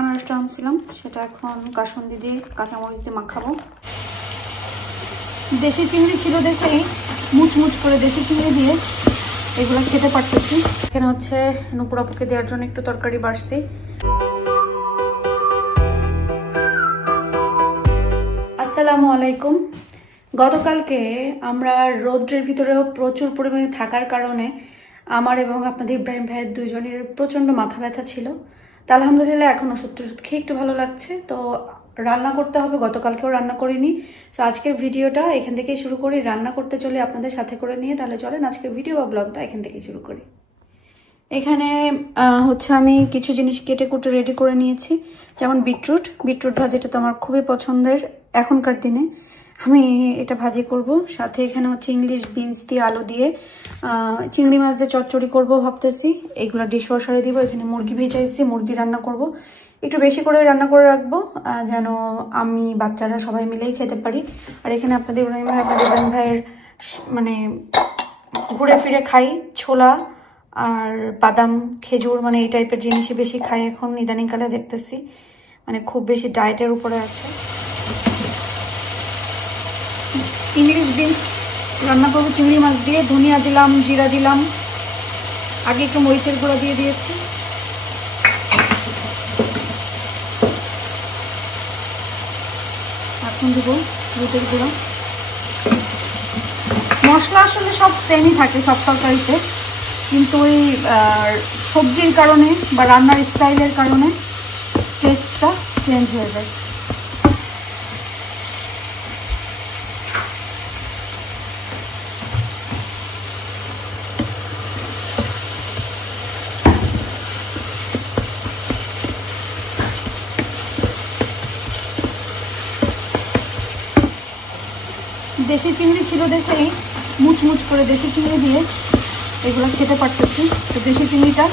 আনারসটা আনছিলাম, সেটা এখন কাসুন্দি দিয়ে কাঁচামরিচ দিয়ে মাখাবো। দেশি চিংড়ি ছিল দেখেই মুচমুচ করে দেশি চিংড়ি দিয়ে এগুলো খেতে পারতেছি। এখানে হচ্ছে নুপুর আপুকে দেওয়ার জন্য একটু তরকারি বাড়ছি। আসসালামু আলাইকুম। গতকালকে আমরা রৌদ্রের ভিতরেও প্রচুর পরিমাণে থাকার কারণে আমার এবং আপনাদের ইব্রাহিম ভাইয়ের দুইজনের প্রচণ্ড মাথা ব্যথা ছিল। তা আলহামদুলিল্লাহ এখন ওষুধ খেয়ে একটু ভালো লাগছে। তো রান্না করতে হবে, গতকালকেও রান্না করিনি। তো আজকের ভিডিওটা এখান থেকেই শুরু করি। রান্না করতে চলে আপনাদের সাথে করে নিয়ে, তাহলে চলেন আজকের ভিডিও বা ব্লগটা এখান থেকেই শুরু করি। এখানে হচ্ছে আমি কিছু জিনিস কেটে কুটে রেডি করে নিয়েছি, যেমন বিটরুট ভাজিটা তো আমার খুবই পছন্দের এখনকার দিনে। আমি এটা ভাজি করব। সাথে এখানে হচ্ছে ইংলিশ বিনস দিয়ে আলু দিয়ে চিংড়ি মাছ দিয়ে চচ্চড়ি করব ভাবতেছি। এগুলো ডিশওয়াশারে দিব। এখানে মুরগি ভেজাইছি, মুরগি রান্না করব। একটু বেশি করে রান্না করে রাখবো যেন আমি বাচ্চারা সবাই মিলেই খেতে পারি। আর এখানে আপনাদের ইব্রাহিম ভাইয়ের মানে ঘুরে ফিরে খাই ছোলা আর বাদাম খেজুর, মানে এই টাইপের জিনিসই বেশি খাই এখন ইদানিংকালে দেখতেছি, মানে খুব বেশি ডায়েটের উপরে আছে। ইংলিশ বিনস রান্না করবো চিংড়ি মাছ দিয়ে। ধনিয়া দিলাম, জিরা দিলাম, আগে একটু মরিচের গুঁড়া দিয়ে দিয়েছি। এখন দেবো হলুদের গুঁড়া। মশলা আসলে সব সেমই থাকে সব তরকারিতে, কিন্তু ওই সবজির কারণে বা রান্নার স্টাইলের কারণে টেস্টটা চেঞ্জ হয়ে যায়। দেশি চিংড়ি ছিল দেখেই মুচমুচ করে দেশি চিংড়ি দিয়ে এগুলো খেতে পারতেছি। তো দেশি চিংড়িটা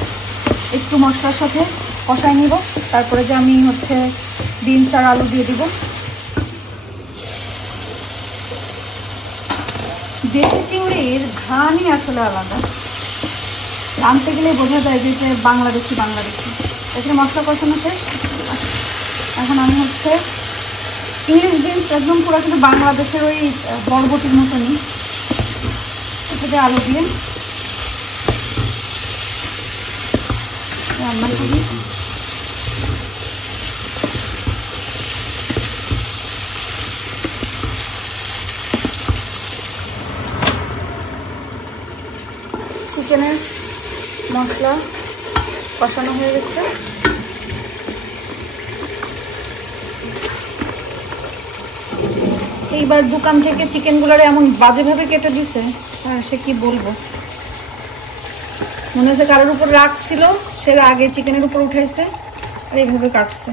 একটু মশলার সাথে কষায় নিব, তারপরে যে আমি হচ্ছে বিনস আর আলু দিয়ে দিব। দেশি চিংড়ির ঘ্রাণই আসলে আলাদা, রাঁধতে গেলে বোঝা যায় যে বাংলাদেশি। এখানে মশলা কষানো শেষ। এখন আমি হচ্ছে ইংলিশ বিনস একদম পুরো কিন্তু বাংলাদেশের ওই বরবটির মতনই, এটাতে আলু দিয়ে রান্না করি। চিকেনের মশলা কষানো হয়ে গেছে। এইবার দোকান থেকে চিকেনগুলোরে এমন বাজেভাবে কেটে দিছে, সে কি বলবো, মনে হচ্ছে কারোর উপর রাখছিল, সে আগে চিকেনের উপর উঠাইছে আর এইভাবে কাটছে।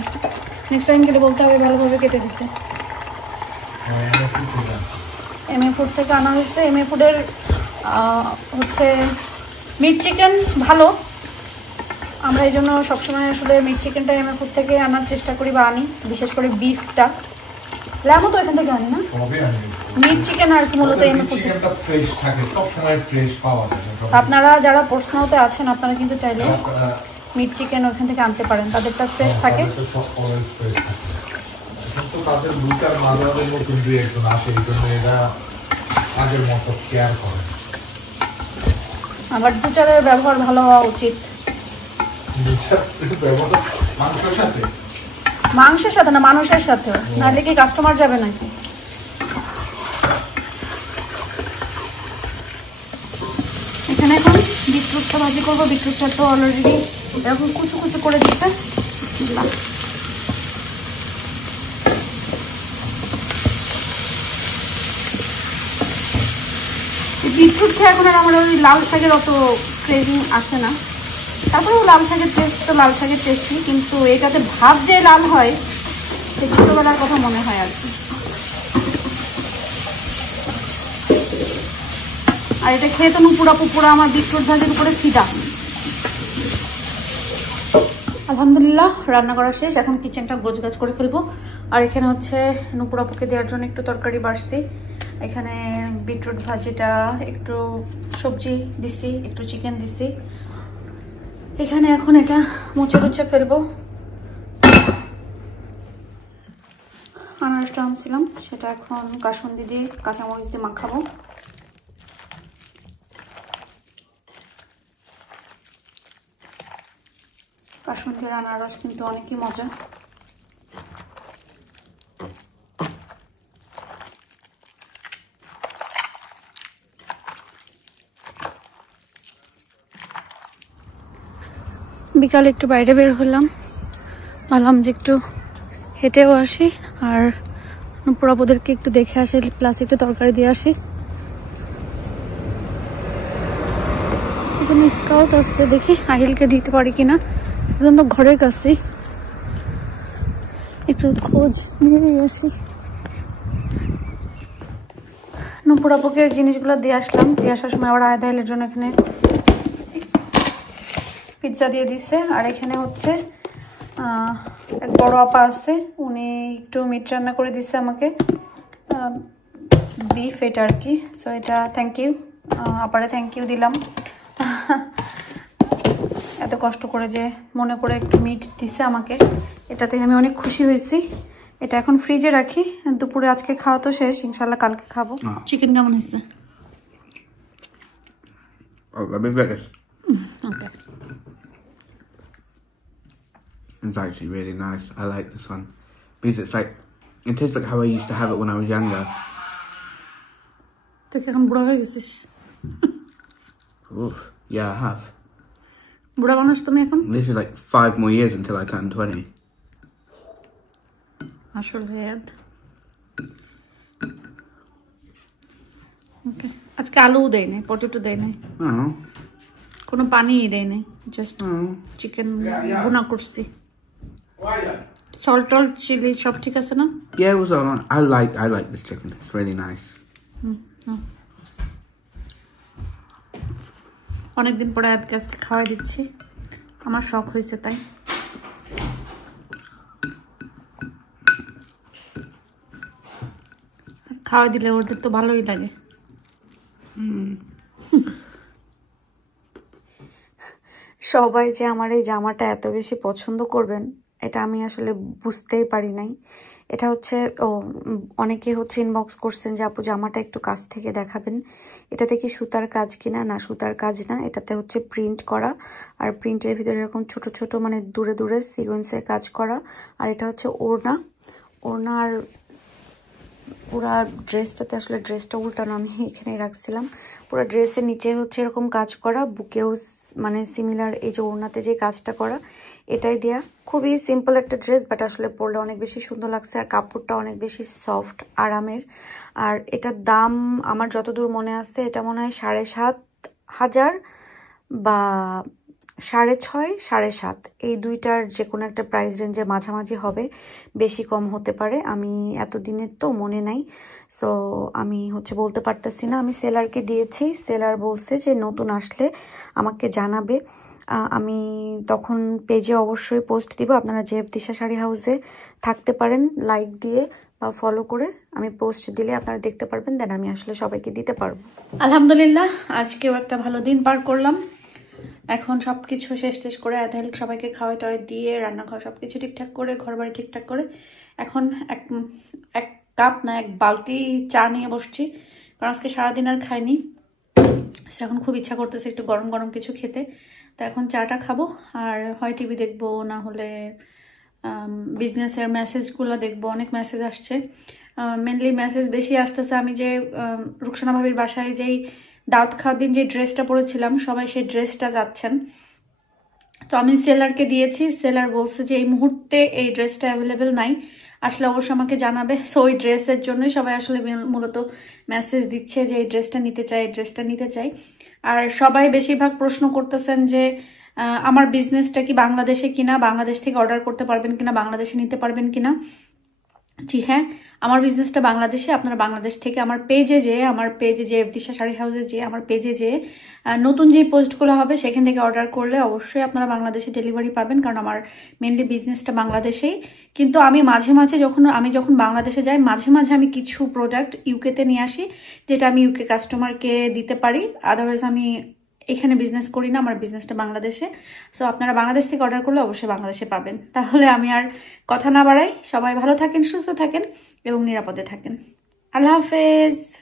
নেক্সট টাইম কেটে বলতে হবে ভালোভাবে কেটে দিতে। এমএ ফুড থেকে আনা হয়েছে। এমএ ফুডের হচ্ছে মিট চিকেন ভালো। আমরা এই জন্য সবসময় আসলে মিট চিকেনটা এমএ ফুড থেকে আনার চেষ্টা করি বা আনি, বিশেষ করে বিফটা। ল্যামও তো এখান থেকে আনি না, মিট চিকেন আর কি মূলত এমএ ফুড থেকে ফ্রেশ থাকে, সব সময় ফ্রেশ পাওয়া যায়। আপনারা যারা প্রশ্নতে আছেন আপনারা কিন্তু চাইলে মিট চিকেন ওখান থেকে আনতে পারেন, তাদেরটা ফ্রেশ থাকে। কিন্তু তাদের দুটার মাঝামাঝি নতুন দুই একজন আসে, এই জন্য এরা আগের মতো কেয়ার করে। আবার দুচারের ব্যবহার ভালো হওয়া উচিত। মাংসের সাথে না, মানুষের সাথে, নাহলে কি কাস্টমার যাবে নাকি? এখানে এখন বিটরুটটা ভাজি করবো। বিটরুটটা তো অলরেডি এরকম কুচু কুচু করে দিতে। বিটরুট খেয়ে এখন আর আমার ওই লাল শাকের অত ক্রেভিং আসে না। তারপরেও লাল শাকের টেস্ট তো লাল শাকের টেস্টই, কিন্তু এটাতে ভাত যে লাল হয় সে ছোটোবেলার কথা মনে হয় আর কি। আর এটা খেয়ে তো পুরা আমার বিটরুট ভাজির উপরে ফিদা। আলহামদুলিল্লাহ রান্না করা শেষ। এখন কিচেনটা গোছগাছ করে ফেলবো। আর এখানে হচ্ছে নুপুর আপুকে দেওয়ার জন্য একটু তরকারি বাড়ছি। এখানে বিটরুট ভাজিটা, একটু সবজি দিছি, একটু চিকেন দিছি। এখানে এখন এটা মুছে টুছে ফেলবো। আনারসটা আনছিলাম, সেটা এখন কাসুন্দি দিয়ে কাঁচামরিচ দিয়ে মাখাবো। কাসুন্দির আনারস কিন্তু অনেকই মজা। বিকালে একটু বাইরে বের হলাম, ভাবলাম যে একটু হেঁটেও আসি আর পুরাপোদেরকে একটু দেখে আসি, প্লাস একটু তরকারি দিয়ে আসি। এখানে স্কাউট আসছে, দেখি আহিলকে দিতে পারি কিনা। একজন তো ঘরের কাছেই, একটু খোঁজ নিয়ে আসি। নুপুরাপুকে জিনিসগুলো দিয়ে আসলাম, দিয়ে আসার সময় আবার আয়দা আহিলের জন্য এখানে পিৎজা দিয়ে দিছে। আর এখানে হচ্ছে এক বড় আপা আছে, উনি একটু মিট রান্না করে দিছে আমাকে, বিফ এটা আর কি। সো এটা থ্যাংক ইউ আপারে, থ্যাংক ইউ দিলাম। এত কষ্ট করে যে মনে করে একটু মিট দিছে আমাকে, এটাতে আমি অনেক খুশি হয়েছি। এটা এখন ফ্রিজে রাখি, দুপুরে আজকে খাওয়া তো শেষ, ইনশাল্লাহ কালকে খাবো। চিকেন কেমন হয়েছে? ওকে, It's actually really nice. I like this one because it's like, it tastes like how I used to have it when I was younger. তুই কি এখন বুড়া হয়ে গেছিস? Oof. Yeah, I have. বুড়া মানুষ তুমি এখন? Literally like 5 more years until I turn 20. আসলে ওকে, আজকে আলু দেই নাই, পটেটো দেই নাই, Oh. কোনো পানি দেই নাই, জাস্ট চিকেন ভুনা করছি। সল্ট টল্ট চিলি সব ঠিক আছে না? Yeah, it was alright. I like this chicken. It's really nice. অনেকদিন পরে আজকে খাওয়াই দিচ্ছি, আমার শখ হয়েছে তাই। খাওয়া দিলে ওদের তো ভালোই লাগে। সবাই যে আমার এই জামাটা এত বেশি পছন্দ করবেন এটা আমি আসলে বুঝতেই পারি নাই। এটা হচ্ছে অনেকে হচ্ছে ইনবক্স করছেন যে আপু জামাটা একটু কাছ থেকে দেখাবেন, এটাতে কি সুতার কাজ কিনা? না, সুতার কাজ না, এটাতে হচ্ছে প্রিন্ট করা, আর প্রিন্টের ভিতরে এরকম ছোট ছোট মানে দূরে দূরে সিকোয়েন্সের কাজ করা। আর এটা হচ্ছে ওড়না, ওড়নার পুরা ড্রেসটাতে, আসলে ড্রেসটা উল্টানো, আমি এখানে রাখছিলাম। পুরো ড্রেসের নিচে হচ্ছে এরকম কাজ করা, বুকেও মানে সিমিলার এই যে ওড়নাতে যে কাজটা করা, এটাই দেয়া। খুবই সিম্পল একটা ড্রেস, বাট আসলে পরলে অনেক বেশি সুন্দর লাগছে, আর কাপড়টা অনেক বেশি সফট আরামের। আর এটার দাম আমার যতদূর মনে আছে এটা মনে হয় 7,500 বা 6,500, 7,500, এই দুইটার যে কোনো একটা প্রাইস রেঞ্জের মাঝামাঝি হবে, বেশি কম হতে পারে, আমি এতদিনের তো মনে নাই। সো আমি হচ্ছে বলতে পারতেছি না। আমি সেলারকে দিয়েছি, সেলার বলছে যে নতুন আসলে আমাকে জানাবে, আমি তখন পেজে অবশ্যই পোস্ট দিব। আপনারা যে দিশা শাড়ি হাউসে থাকতে পারেন, লাইক দিয়ে বা ফলো করে আমি পোস্ট দিলে আপনারা দেখতে পারবেন, দেন আমি আসলে সবাইকে দিতে পারবো। আলহামদুলিল্লাহ, আজকেও একটা ভালো দিন পার করলাম। এখন সবকিছু শেষ করে আধাল সবাইকে খাওয়াই টাওয়াই দিয়ে রান্নাঘর সবকিছু ঠিকঠাক করে ঘর বাড়ি ঠিকঠাক করে এখন এক কাপ না 1 বালতি চা নিয়ে বসছি, কারণ আজকে সারাদিন আর খাইনি। এখন খুব ইচ্ছা করতেছে একটু গরম গরম কিছু খেতে, তো এখন চাটা খাবো। আর হয় টিভি দেখবো, না হলে বিজনেসের মেসেজগুলো দেখবো। অনেক মেসেজ আসছে, মেনলি মেসেজ বেশি আসতেছে। আমি যে রুকসানা ভাবির বাসায় যেই দাওয়াত খাওয়ার দিন যে ড্রেসটা পরেছিলাম, সবাই সেই ড্রেসটা যাচ্ছেন। তো আমি সেলারকে দিয়েছি, সেলার বলছে যে এই মুহূর্তে এই ড্রেসটা অ্যাভেলেবেল নাই, আসলে অবশ্যই আমাকে জানাবে। সো ওই ড্রেসের জন্যই সবাই আসলে মূলত মেসেজ দিচ্ছে যে এই ড্রেসটা নিতে চাই, এই ড্রেসটা নিতে চাই। আর সবাই বেশিরভাগ প্রশ্ন করতেছেন যে আমার বিজনেসটা কি বাংলাদেশে কিনা, বাংলাদেশ থেকে অর্ডার করতে পারবেন কিনা, বাংলাদেশে নিতে পারবেন কিনা। জি হ্যাঁ, আমার বিজনেসটা বাংলাদেশে। আপনারা বাংলাদেশ থেকে আমার পেজে যে দিশা শাড়ি হাউসে যে আমার পেজে যে নতুন যে পোস্টগুলো হবে সেখান থেকে অর্ডার করলে অবশ্যই আপনারা বাংলাদেশে ডেলিভারি পাবেন, কারণ আমার মেনলি বিজনেসটা বাংলাদেশেই। কিন্তু আমি মাঝে মাঝে যখন বাংলাদেশে যাই, মাঝে মাঝে আমি কিছু প্রোডাক্ট ইউকেতে নিয়ে আসি, যেটা আমি ইউকে কাস্টমারকে দিতে পারি। আদারওয়াইজ আমি এখানে বিজনেস করি না, আমার বিজনেসটা বাংলাদেশে। সো আপনারা বাংলাদেশ থেকে অর্ডার করলে অবশ্যই বাংলাদেশে পাবেন। তাহলে আমি আর কথা না বাড়াই, সবাই ভালো থাকেন, সুস্থ থাকেন এবং নিরাপদে থাকেন। আল্লাহ হাফেজ।